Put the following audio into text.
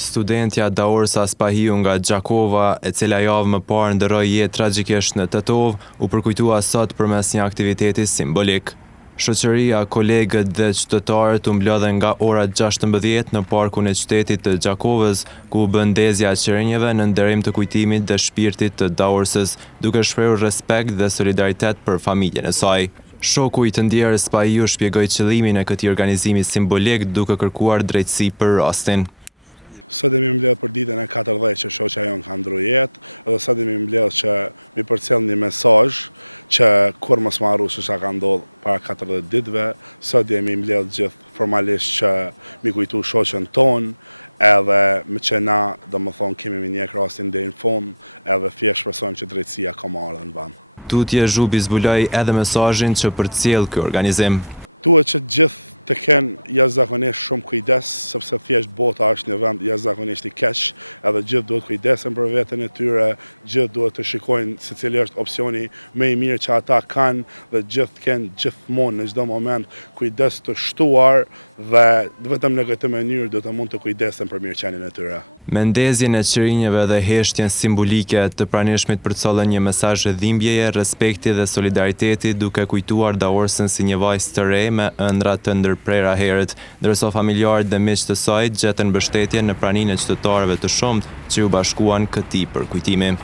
Studentja Daorsa Spahiu nga Gjakova, e cila javë më parë ndërroi jetë tragjikisht në Tetov, u përkujtua sot përmes një aktiviteti simbolik. Shoqëria, kolegët dhe qytetarët u mblodhen nga ora 16 në parkun e qytetit të Gjakovës, ku u bë ndezja e qerenjeve në nderim të kujtimit dhe shpirtit të Daorsës, duke shprehur respekt dhe solidaritet për familjen e saj. Shoku i të ndjerës Spahiu shpjegoi qëllimin e këtij organizimi simbolik duke kërkuar drejtësi për rastin. Tutje Zhubi zbuloi edhe mesazhin që përcjell ky organizim. Me ndezjen e qerenjeve dhe heshtjen simbolike të pranishmit përcollën një mesazh dhimbjeje, respekti dhe solidariteti, duke kujtuar Daorsën si një vajzë të re me ëndra të ndërprera herët, ndërsa familjarët dhe miqtë të saj gjetën mbështetje në praninë e qytetarëve të shumtë që u bashkuan këtij përkujtimi.